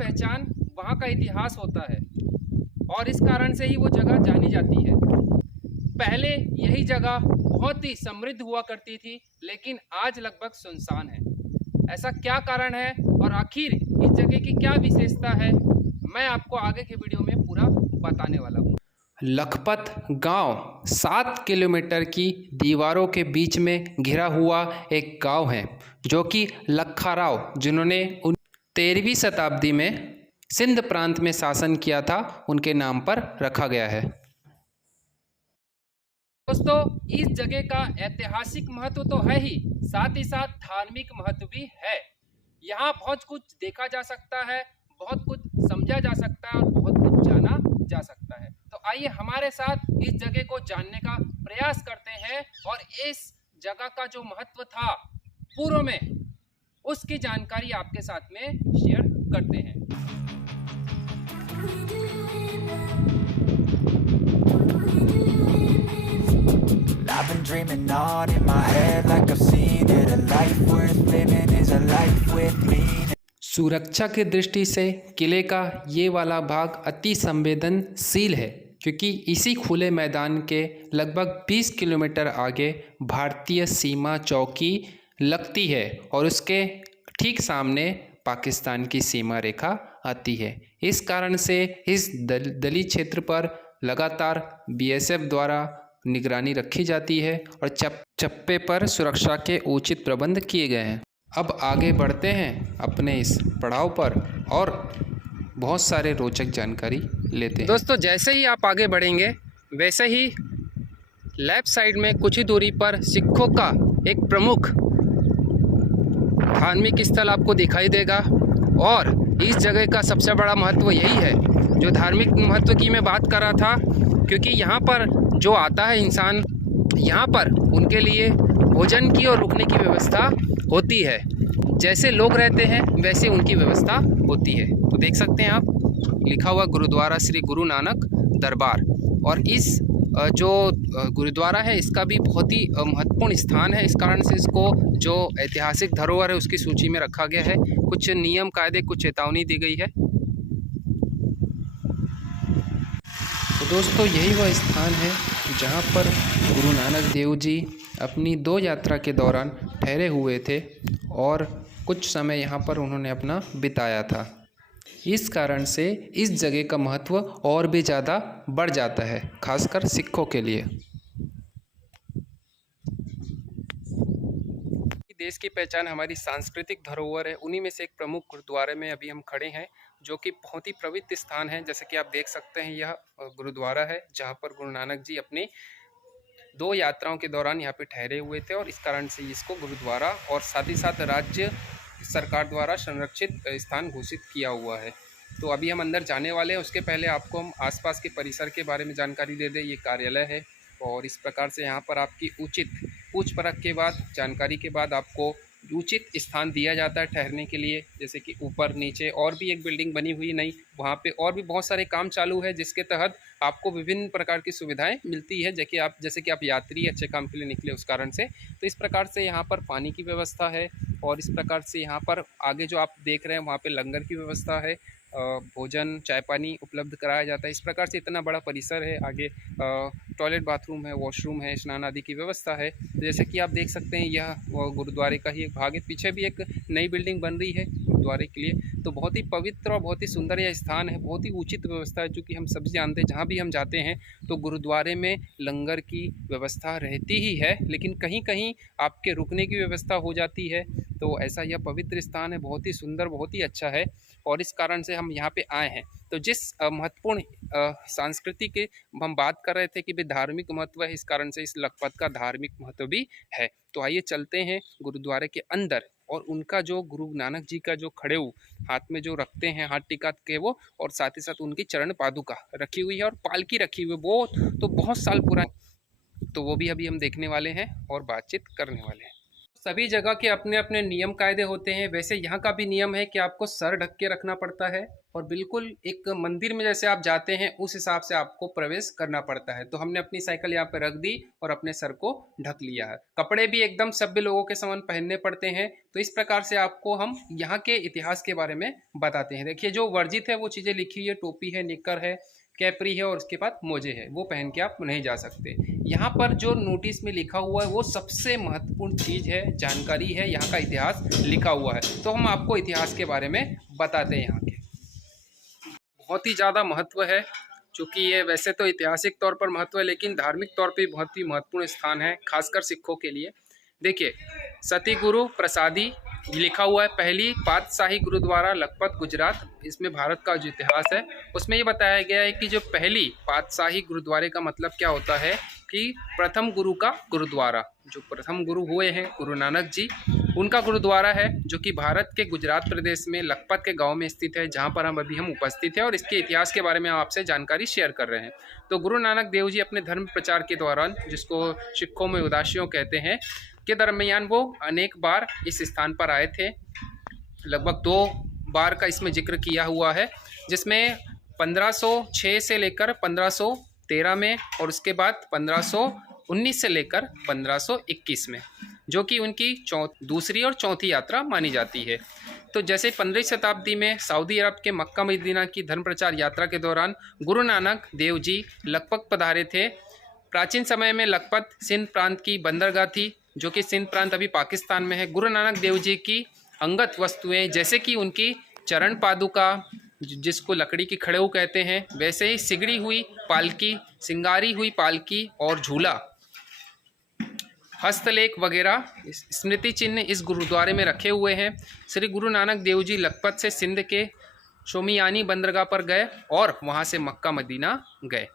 पहचान वहाँ का इतिहास होता है और इस कारण से ही वो जगह जानी जाती है। पहले यही जगह बहुत ही समृद्ध हुआ करती थी, लेकिन आज लगभग सुनसान है। ऐसा क्या कारण है और आखिर इस जगह की क्या विशेषता है, मैं आपको आगे के वीडियो में पूरा बताने वाला हूँ। लखपत गांव 7 किलोमीटर की दीवारों के बीच में घिरा हुआ एक गांव है, जो कि लखराव, जिन्होंने 13वीं शताब्दी में सिंध प्रांत में शासन किया था, उनके नाम पर रखा गया है। दोस्तों, इस जगह का ऐतिहासिक महत्व तो है ही, साथ ही साथ धार्मिक महत्व भी है। यहाँ बहुत कुछ देखा जा सकता है, बहुत कुछ समझा जा सकता है और बहुत कुछ जाना जा सकता है। तो आइए हमारे साथ इस जगह को जानने का प्रयास करते हैं और इस जगह का जो महत्व था पूर्व में, उसकी जानकारी आपके साथ में शेयर करते हैं। I've been dreaming on in my head like I've seen it. A life worth living is a life with meaning. सुरक्षा की दृष्टि से किले का ये वाला भाग अति संवेदनशील है, क्योंकि इसी खुले मैदान के लगभग 20 किलोमीटर आगे भारतीय सीमा चौकी लगती है और उसके ठीक सामने पाकिस्तान की सीमा रेखा आती है। इस कारण से इस दली क्षेत्र पर लगातार बीएसएफ द्वारा निगरानी रखी जाती है और चप्पे पर सुरक्षा के उचित प्रबंध किए गए हैं। अब आगे बढ़ते हैं अपने इस पड़ाव पर और बहुत सारे रोचक जानकारी लेते हैं। दोस्तों, जैसे ही आप आगे बढ़ेंगे वैसे ही लेफ्ट साइड में कुछ ही दूरी पर सिखों का एक प्रमुख धार्मिक स्थल आपको दिखाई देगा और इस जगह का सबसे बड़ा महत्व यही है, जो धार्मिक महत्व की मैं बात कर रहा था, क्योंकि यहाँ पर जो आता है इंसान, यहाँ पर उनके लिए भोजन की और रुकने की व्यवस्था होती है। जैसे लोग रहते हैं वैसे उनकी व्यवस्था होती है। तो देख सकते हैं आप, लिखा हुआ गुरुद्वारा श्री गुरु नानक दरबार। और इस जो गुरुद्वारा है, इसका भी बहुत ही महत्वपूर्ण स्थान है। इस कारण से इसको जो ऐतिहासिक धरोहर है उसकी सूची में रखा गया है। कुछ नियम कायदे, कुछ चेतावनी दी गई है। तो दोस्तों, यही वह स्थान है जहाँ पर गुरु नानक देव जी अपनी 2 यात्रा के दौरान ठहरे हुए थे और कुछ समय यहाँ पर उन्होंने अपना बिताया था। इस कारण से इस जगह का महत्व और भी ज़्यादा बढ़ जाता है, खासकर सिखों के लिए। देश की पहचान हमारी सांस्कृतिक धरोहर है, उन्हीं में से एक प्रमुख गुरुद्वारे में अभी हम खड़े हैं, जो कि बहुत ही पवित्र स्थान है। जैसे कि आप देख सकते हैं, यह गुरुद्वारा है जहां पर गुरु नानक जी अपनी 2 यात्राओं के दौरान यहाँ पे ठहरे हुए थे और इस कारण से इसको गुरुद्वारा और साथ ही साथ राज्य सरकार द्वारा संरक्षित स्थान घोषित किया हुआ है। तो अभी हम अंदर जाने वाले हैं, उसके पहले आपको हम आसपास के परिसर के बारे में जानकारी दे दें। ये कार्यालय है और इस प्रकार से यहाँ पर आपकी उचित पूछ परख के बाद, जानकारी के बाद आपको उचित स्थान दिया जाता है ठहरने के लिए। जैसे कि ऊपर नीचे और भी एक बिल्डिंग बनी हुई नई, वहाँ पे और भी बहुत सारे काम चालू है, जिसके तहत आपको विभिन्न प्रकार की सुविधाएं मिलती है। जैसे कि आप यात्री अच्छे काम के लिए निकले उस कारण से। तो इस प्रकार से यहाँ पर पानी की व्यवस्था है और इस प्रकार से यहाँ पर आगे जो आप देख रहे हैं वहाँ पे लंगर की व्यवस्था है, भोजन चाय पानी उपलब्ध कराया जाता है। इस प्रकार से इतना बड़ा परिसर है। आगे टॉयलेट बाथरूम है, वॉशरूम है, स्नान आदि की व्यवस्था है। तो जैसे कि आप देख सकते हैं, यह गुरुद्वारे का ही एक भाग है। पीछे भी एक नई बिल्डिंग बन रही है गुरुद्वारे के लिए। तो बहुत ही पवित्र और बहुत ही सुंदर यह स्थान है, बहुत ही उचित व्यवस्था है। चूँकि हम सब जानते हैं, जहाँ भी हम जाते हैं तो गुरुद्वारे में लंगर की व्यवस्था रहती ही है, लेकिन कहीं कहीं आपके रुकने की व्यवस्था हो जाती है। तो ऐसा यह पवित्र स्थान है, बहुत ही सुंदर, बहुत ही अच्छा है और इस कारण से हम यहाँ पे आए हैं। तो जिस महत्वपूर्ण संस्कृति के हम बात कर रहे थे कि भी धार्मिक महत्व है, इस कारण से इस लखपत का धार्मिक महत्व भी है। तो आइए चलते हैं गुरुद्वारे के अंदर और उनका जो गुरु नानक जी का जो खड़े हाथ में जो रखते हैं, हाथ टिका के वो, और साथ ही साथ उनकी चरण पादुका रखी हुई है और पालकी रखी हुई है, वो तो बहुत साल पुरानी। तो वो भी अभी हम देखने वाले हैं और बातचीत करने वाले हैं। सभी जगह के अपने अपने नियम कायदे होते हैं। वैसे यहाँ का भी नियम है कि आपको सर ढक के रखना पड़ता है और बिल्कुल एक मंदिर में जैसे आप जाते हैं उस हिसाब से आपको प्रवेश करना पड़ता है। तो हमने अपनी साइकिल यहाँ पे रख दी और अपने सर को ढक लिया है। कपड़े भी एकदम सभ्य लोगों के समान पहनने पड़ते हैं। तो इस प्रकार से आपको हम यहाँ के इतिहास के बारे में बताते हैं। देखिए, जो वर्जित है वो चीज़ें लिखी हुई है, टोपी है, निक्कर है, कैपरी है और उसके बाद मोजे है, वो पहन के आप नहीं जा सकते। यहाँ पर जो नोटिस में लिखा हुआ है वो सबसे महत्वपूर्ण चीज़ है, जानकारी है, यहाँ का इतिहास लिखा हुआ है। तो हम आपको इतिहास के बारे में बताते हैं। यहाँ के बहुत ही ज़्यादा महत्व है, क्योंकि ये वैसे तो ऐतिहासिक तौर पर महत्व है लेकिन धार्मिक तौर पे बहुत ही महत्वपूर्ण स्थान है, खासकर सिखों के लिए। देखिए, सती गुरु प्रसादी लिखा हुआ है, पहली पातशाही गुरुद्वारा लखपत गुजरात। इसमें भारत का जो इतिहास है उसमें ये बताया गया है कि जो पहली पातशाही गुरुद्वारे का मतलब क्या होता है कि प्रथम गुरु का गुरुद्वारा, जो प्रथम गुरु हुए हैं गुरु नानक जी, उनका गुरुद्वारा है, जो कि भारत के गुजरात प्रदेश में लखपत के गांव में स्थित है, जहां पर हम उपस्थित हैं और इसके इतिहास के बारे में आपसे जानकारी शेयर कर रहे हैं। तो गुरु नानक देव जी अपने धर्म प्रचार के दौरान, जिसको सिखों में उदासियों कहते हैं, के दरमियान वो अनेक बार इस स्थान पर आए थे। लगभग 2 बार का इसमें जिक्र किया हुआ है, जिसमें 1506 से लेकर 1513 में और उसके बाद 1519 से लेकर 1521 में, जो कि उनकी दूसरी और चौथी यात्रा मानी जाती है। तो जैसे 15वीं शताब्दी में सऊदी अरब के मक्का मदीना की धर्म प्रचार यात्रा के दौरान गुरु नानक देव जी लखपत पधारे थे। प्राचीन समय में लखपत सिंध प्रांत की बंदरगाह थी, जो कि सिंध प्रांत अभी पाकिस्तान में है। गुरु नानक देव जी की अंगत वस्तुएं, जैसे कि उनकी चरण पादुका, जिसको लकड़ी की खड़ेऊ कहते हैं, वैसे ही सिगड़ी हुई पालकी, सिंगारी हुई पालकी और झूला, हस्तलेख वगैरह स्मृति चिन्ह इस गुरुद्वारे में रखे हुए हैं। श्री गुरु नानक देव जी लखपत से सिंध के शोमियानी बंदरगाह पर गए और वहां से मक्का मदीना गए।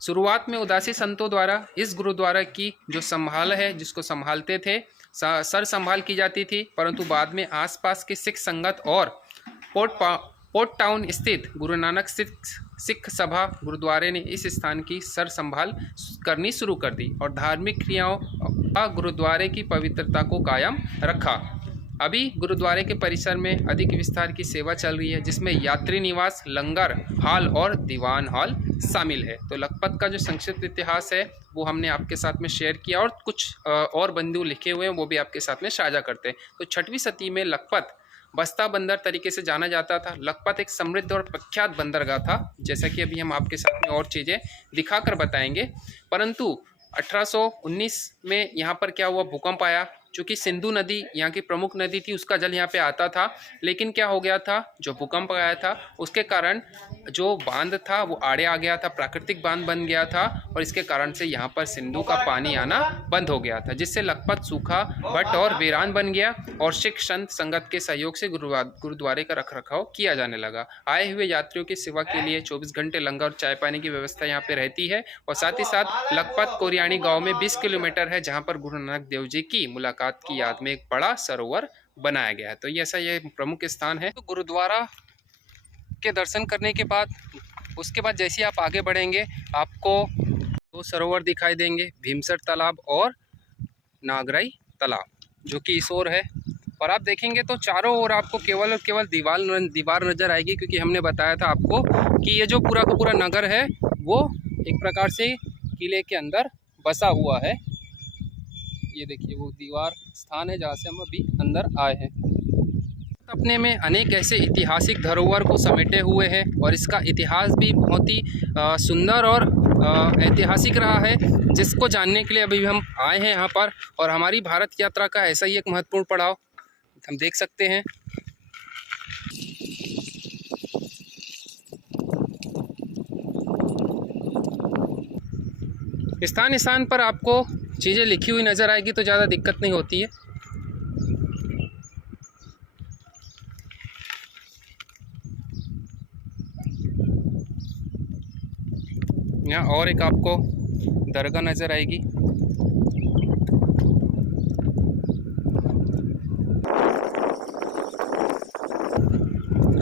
शुरुआत में उदासी संतों द्वारा इस गुरुद्वारा की जो संभाल है, जिसको संभालते थे, सर संभाल की जाती थी, परंतु बाद में आसपास के सिख संगत और पोर्ट टाउन स्थित गुरु नानक सिख सभा गुरुद्वारे ने इस स्थान की सर संभाल करनी शुरू कर दी और धार्मिक क्रियाओं का गुरुद्वारे की पवित्रता को कायम रखा। अभी गुरुद्वारे के परिसर में अधिक विस्तार की सेवा चल रही है, जिसमें यात्री निवास, लंगर हाल और दीवान हॉल शामिल है। तो लखपत का जो संक्षिप्त इतिहास है वो हमने आपके साथ में शेयर किया और कुछ और बंधु लिखे हुए हैं वो भी आपके साथ में साझा करते हैं। तो 6वीं सदी में लखपत बस्ता बंदर तरीके से जाना जाता था। लखपत एक समृद्ध और प्रख्यात बंदरगाह था, जैसा कि अभी हम आपके साथ में और चीज़ें दिखाकर बताएंगे। परंतु 1819 में यहाँ पर क्या हुआ, भूकंप आया। चूँकि सिंधु नदी यहाँ की प्रमुख नदी थी, उसका जल यहाँ पे आता था, लेकिन क्या हो गया था, जो भूकंप आया था उसके कारण जो बांध था वो आड़े आ गया था, प्राकृतिक बांध बन गया था और इसके कारण से यहाँ पर सिंधु का पानी आना बंद हो गया था, जिससे लखपत सूखा, भट्ट और वीरान बन गया और सिख संत संगत के सहयोग से गुरुद्वारे का रखरखाव किया जाने लगा। आए हुए यात्रियों की सेवा के लिए 24 घंटे लंगर और चाय पानी की व्यवस्था यहाँ पे रहती है और साथ ही साथ लखपत कोरियानी गाँव में 20 किलोमीटर है, जहाँ पर गुरु नानक देव जी की मुलाकात की याद में एक बड़ा सरोवर बनाया गया है। तो ये ऐसा ये प्रमुख स्थान है। तो गुरुद्वारा के दर्शन करने के बाद उसके बाद जैसे आप आगे बढ़ेंगे आपको 2 सरोवर दिखाई देंगे, भीमसर तालाब और नागराई तालाब, जो कि इस ओर है। और आप देखेंगे तो चारों ओर आपको केवल और केवल दीवार नज़र आएगी, क्योंकि हमने बताया था आपको कि ये जो पूरा का पूरा नगर है वो एक प्रकार से किले के अंदर बसा हुआ है। ये देखिए वो दीवार स्थान है जहाँ से हम अभी अंदर आए हैं। अपने में अनेक ऐसे ऐतिहासिक धरोहर को समेटे हुए हैं और इसका इतिहास भी बहुत ही सुंदर और ऐतिहासिक रहा है, जिसको जानने के लिए अभी हम आए हैं यहाँ पर। और हमारी भारत यात्रा का ऐसा ही एक महत्वपूर्ण पड़ाव हम देख सकते हैं। स्थान स्थान पर आपको चीज़ें लिखी हुई नज़र आएगी तो ज़्यादा दिक्कत नहीं होती है। यहाँ और एक आपको दरगाह नज़र आएगी।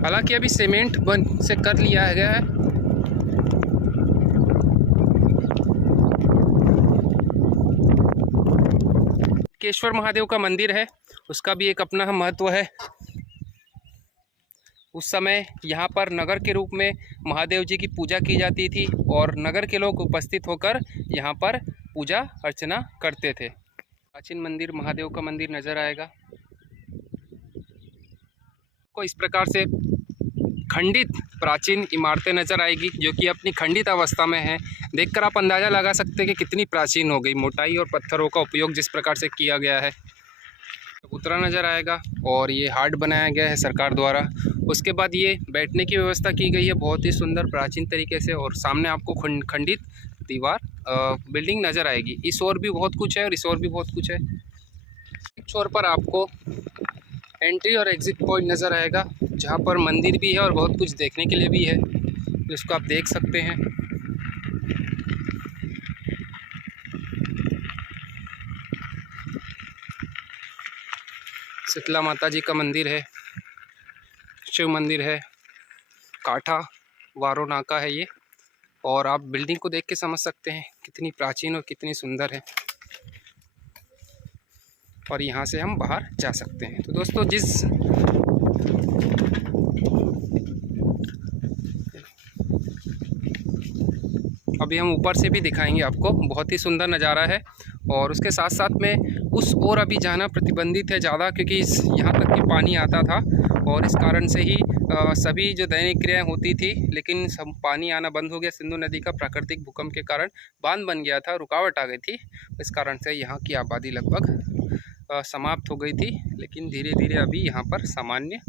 हालांकि अभी सीमेंट बन से कर लिया गया है। केश्वर महादेव का मंदिर है, उसका भी एक अपना महत्व है। उस समय यहाँ पर नगर के रूप में महादेव जी की पूजा की जाती थी और नगर के लोग उपस्थित होकर यहाँ पर पूजा अर्चना करते थे। प्राचीन मंदिर, महादेव का मंदिर नज़र आएगा को इस प्रकार से खंडित प्राचीन इमारतें नज़र आएगी जो कि अपनी खंडित अवस्था में है। देखकर आप अंदाज़ा लगा सकते हैं कि कितनी प्राचीन हो गई। मोटाई और पत्थरों का उपयोग जिस प्रकार से किया गया है। चबूतरा नज़र आएगा और ये हाट बनाया गया है सरकार द्वारा। उसके बाद ये बैठने की व्यवस्था की गई है बहुत ही सुंदर प्राचीन तरीके से, और सामने आपको खंडित दीवार बिल्डिंग नज़र आएगी। इस ओर भी बहुत कुछ है और इस ओर भी बहुत कुछ है। एक छोर पर आपको एंट्री और एग्ज़िट पॉइंट नज़र आएगा जहाँ पर मंदिर भी है और बहुत कुछ देखने के लिए भी है जिसको आप देख सकते हैं। शीतला माता जी का मंदिर है, शिव मंदिर है, काठा वारो नाका है ये, और आप बिल्डिंग को देख के समझ सकते हैं कितनी प्राचीन और कितनी सुंदर है। और यहाँ से हम बाहर जा सकते हैं। तो दोस्तों अभी हम ऊपर से भी दिखाएंगे आपको, बहुत ही सुंदर नज़ारा है। और उसके साथ साथ में उस ओर अभी जाना प्रतिबंधित है ज़्यादा, क्योंकि यहाँ तक भी पानी आता था और इस कारण से ही सभी जो दैनिक क्रियाएँ होती थी, लेकिन सब पानी आना बंद हो गया। सिंधु नदी का प्राकृतिक भूकंप के कारण बांध बन गया था, रुकावट आ गई थी। इस कारण से यहाँ की आबादी लगभग समाप्त हो गई थी, लेकिन धीरे धीरे अभी यहाँ पर सामान्य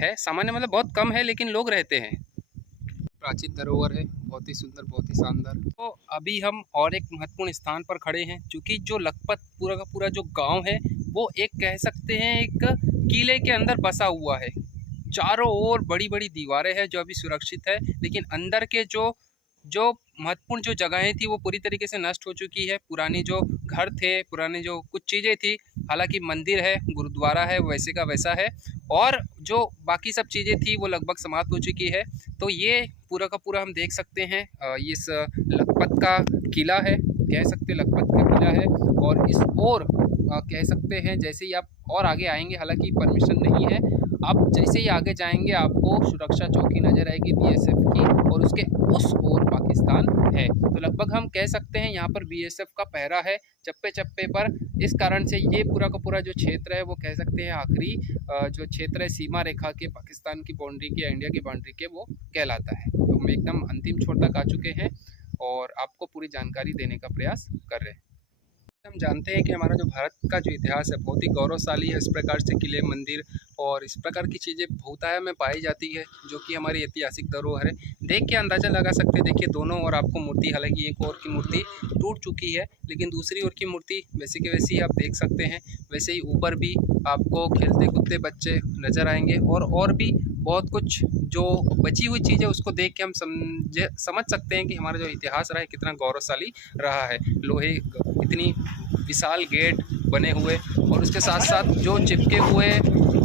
है। सामान्य मतलब बहुत कम है, लेकिन लोग रहते हैं। प्राचीन धरोहर है, बहुत ही सुंदर, बहुत ही शानदार। तो अभी हम और एक महत्वपूर्ण स्थान पर खड़े हैं, क्योंकि जो लखपत पूरा का पूरा जो गांव है वो एक कह सकते हैं एक किले के अंदर बसा हुआ है। चारों ओर बड़ी बड़ी दीवारें हैं जो अभी सुरक्षित है, लेकिन अंदर के जो महत्वपूर्ण जो जगहें थी वो पूरी तरीके से नष्ट हो चुकी है। पुरानी जो घर थे, पुरानी जो कुछ चीज़ें थी, हालांकि मंदिर है, गुरुद्वारा है, वैसे का वैसा है, और जो बाकी सब चीज़ें थी वो लगभग समाप्त हो चुकी है। तो ये पूरा का पूरा हम देख सकते हैं इस लखपत का किला है, कह सकते लखपत का किला है। और इस ओर कह सकते हैं जैसे ही आप और आगे आएंगे, हालांकि परमिशन नहीं है, आप जैसे ही आगे जाएंगे आपको सुरक्षा चौकी नज़र आएगी बीएसएफ की, और उसके उस ओर पाकिस्तान है। तो लगभग हम कह सकते हैं यहाँ पर बीएसएफ का पहरा है चप्पे चप्पे पर। इस कारण से ये पूरा का पूरा जो क्षेत्र है वो कह सकते हैं आखिरी जो क्षेत्र है सीमा रेखा के, पाकिस्तान की बाउंड्री के, इंडिया की बाउंड्री के, वो कहलाता है। तो हम एकदम अंतिम छोर तक आ चुके हैं और आपको पूरी जानकारी देने का प्रयास कर रहे हैं। हम जानते हैं कि हमारा जो भारत का जो इतिहास है बहुत ही गौरवशाली है। इस प्रकार से किले, मंदिर और इस प्रकार की चीज़ें बहुतायत में पाई जाती है, जो कि हमारी ऐतिहासिक धरोहर है। देख के अंदाज़ा लगा सकते हैं। देखिए दोनों ओर आपको मूर्ति, हालांकि एक और की मूर्ति टूट चुकी है, लेकिन दूसरी ओर की मूर्ति वैसी की वैसी आप देख सकते हैं। वैसे ही ऊपर भी आपको खेलते कूदते बच्चे नज़र आएंगे, और भी बहुत कुछ जो बची हुई चीज़ें उसको देख के हम समझ सकते हैं कि हमारा जो इतिहास रहा है कितना गौरवशाली रहा है। लोहे इतनी विशाल गेट बने हुए, और उसके साथ साथ जो चिपके हुए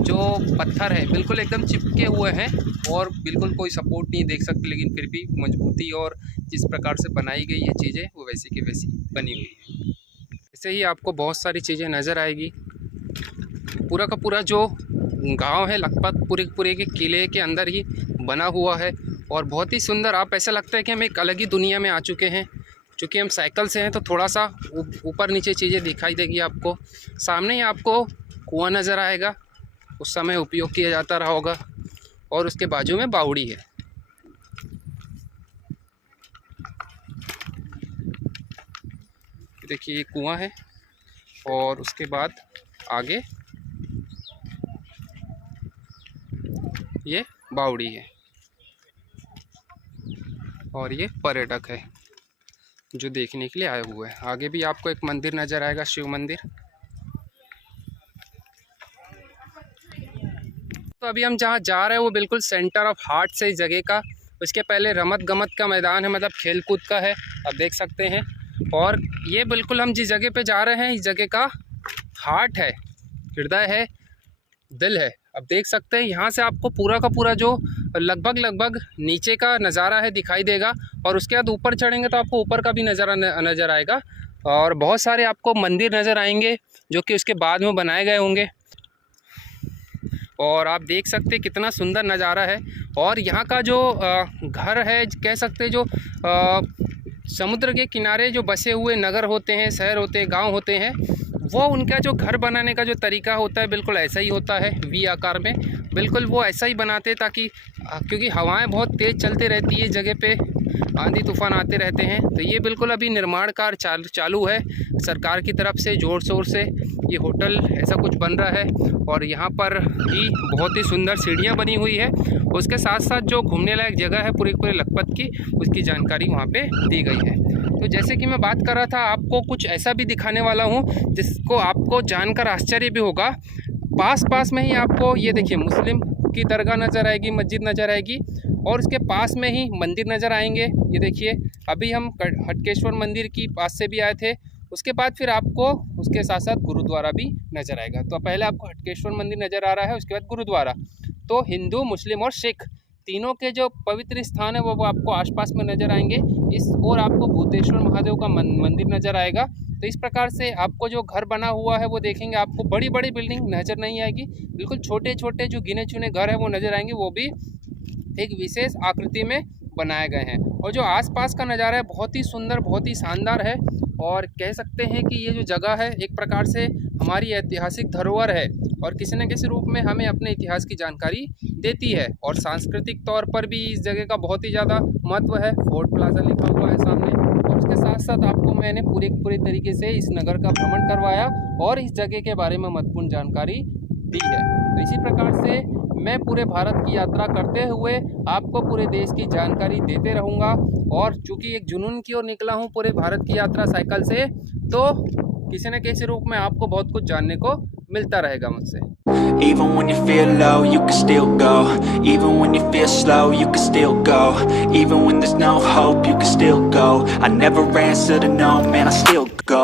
जो पत्थर है बिल्कुल एकदम चिपके हुए हैं और बिल्कुल कोई सपोर्ट नहीं देख सकते, लेकिन फिर भी मजबूती और जिस प्रकार से बनाई गई है चीज़ें वो वैसी की वैसी बनी हुई है। ऐसे ही आपको बहुत सारी चीज़ें नज़र आएगी। पूरा का पूरा जो गांव है लखपत पूरे के किले के अंदर ही बना हुआ है और बहुत ही सुंदर। आप ऐसा लगता है कि हम एक अलग ही दुनिया में आ चुके हैं। चूँकि हम साइकिल से हैं तो थोड़ा सा ऊपर नीचे चीज़ें दिखाई देगी आपको। सामने ही आपको कुआं नज़र आएगा, उस समय उपयोग किया जाता रहा होगा, और उसके बाजू में बावड़ी है। देखिए ये कुआं है और उसके बाद आगे ये बावड़ी है, और ये पर्यटक है जो देखने के लिए आए हुए हैं। आगे भी आपको एक मंदिर नज़र आएगा, शिव मंदिर। तो अभी हम जहाँ जा रहे हैं वो बिल्कुल सेंटर ऑफ हार्ट से इस जगह का। उसके पहले रमत गमत का मैदान है, मतलब खेल कूद का है, आप देख सकते हैं। और ये बिल्कुल हम जिस जगह पे जा रहे हैं इस जगह का हार्ट है, हृदय है, दिल है। अब देख सकते हैं यहाँ से आपको पूरा का पूरा जो लगभग नीचे का नज़ारा है दिखाई देगा, और उसके बाद ऊपर चढ़ेंगे तो आपको ऊपर का भी नज़ारा नज़र आएगा। और बहुत सारे आपको मंदिर नज़र आएंगे जो कि उसके बाद में बनाए गए होंगे। और आप देख सकते हैं कितना सुंदर नज़ारा है। और यहाँ का जो घर है, कह सकते हैं जो समुद्र के किनारे जो बसे हुए नगर होते हैं, शहर होते हैं, गांव होते हैं, वो उनका जो घर बनाने का जो तरीका होता है बिल्कुल ऐसा ही होता है, वी आकार में। बिल्कुल वो ऐसा ही बनाते हैं ताकि क्योंकि हवाएं बहुत तेज़ चलते रहती है जगह पे, आंधी तूफान आते रहते हैं। तो ये बिल्कुल अभी निर्माण कार्य चालू है सरकार की तरफ से, ज़ोर शोर से ये होटल ऐसा कुछ बन रहा है। और यहाँ पर भी बहुत ही सुंदर सीढ़ियाँ बनी हुई है। उसके साथ साथ जो घूमने लायक जगह है पूरे लखपत की, उसकी जानकारी वहाँ पे दी गई है। तो जैसे कि मैं बात कर रहा था, आपको कुछ ऐसा भी दिखाने वाला हूँ जिसको आपको जानकर आश्चर्य भी होगा। पास में ही आपको ये देखिए मुस्लिम की दरगाह नज़र आएगी, मस्जिद नज़र आएगी, और उसके पास में ही मंदिर नज़र आएंगे। ये देखिए, अभी हम हटकेश्वर मंदिर की पास से भी आए थे। उसके बाद फिर आपको उसके साथ साथ गुरुद्वारा भी नज़र आएगा। तो पहले आपको हटकेश्वर मंदिर नज़र आ रहा है, उसके बाद गुरुद्वारा। तो हिंदू, मुस्लिम और सिख तीनों के जो पवित्र स्थान है वो आपको आसपास में नज़र आएंगे। इस और आपको भूतेश्वर महादेव का मंदिर नज़र आएगा। तो इस प्रकार से आपको जो घर बना हुआ है वो देखेंगे, आपको बड़ी बड़ी बिल्डिंग नज़र नहीं आएगी, बिल्कुल छोटे छोटे जो गिने चुने घर है वो नज़र आएंगे, वो भी एक विशेष आकृति में बनाए गए हैं। और जो आसपास का नज़ारा है बहुत ही सुंदर, बहुत ही शानदार है। और कह सकते हैं कि ये जो जगह है एक प्रकार से हमारी ऐतिहासिक धरोहर है और किसी न किसी रूप में हमें अपने इतिहास की जानकारी देती है। और सांस्कृतिक तौर पर भी इस जगह का बहुत ही ज़्यादा महत्व है। फोर्ट प्लाजा लिखा हुआ है सामने। और उसके साथ साथ आपको मैंने पूरे तरीके से इस नगर का भ्रमण करवाया और इस जगह के बारे में महत्वपूर्ण जानकारी दी है। तो इसी प्रकार से मैं पूरे भारत की यात्रा करते हुए आपको पूरे देश की जानकारी देते रहूँगा। और चूँकि एक जुनून की ओर निकला हूँ पूरे भारत की यात्रा साइकिल से, तो किसी न किसी रूप में आपको बहुत कुछ जानने को मिलता रहेगा मुझसे। Even when you feel low, you can still go. Even when you feel slow, you can still go. Even when there's no hope, you can still go. I never answer to no, man, I still go.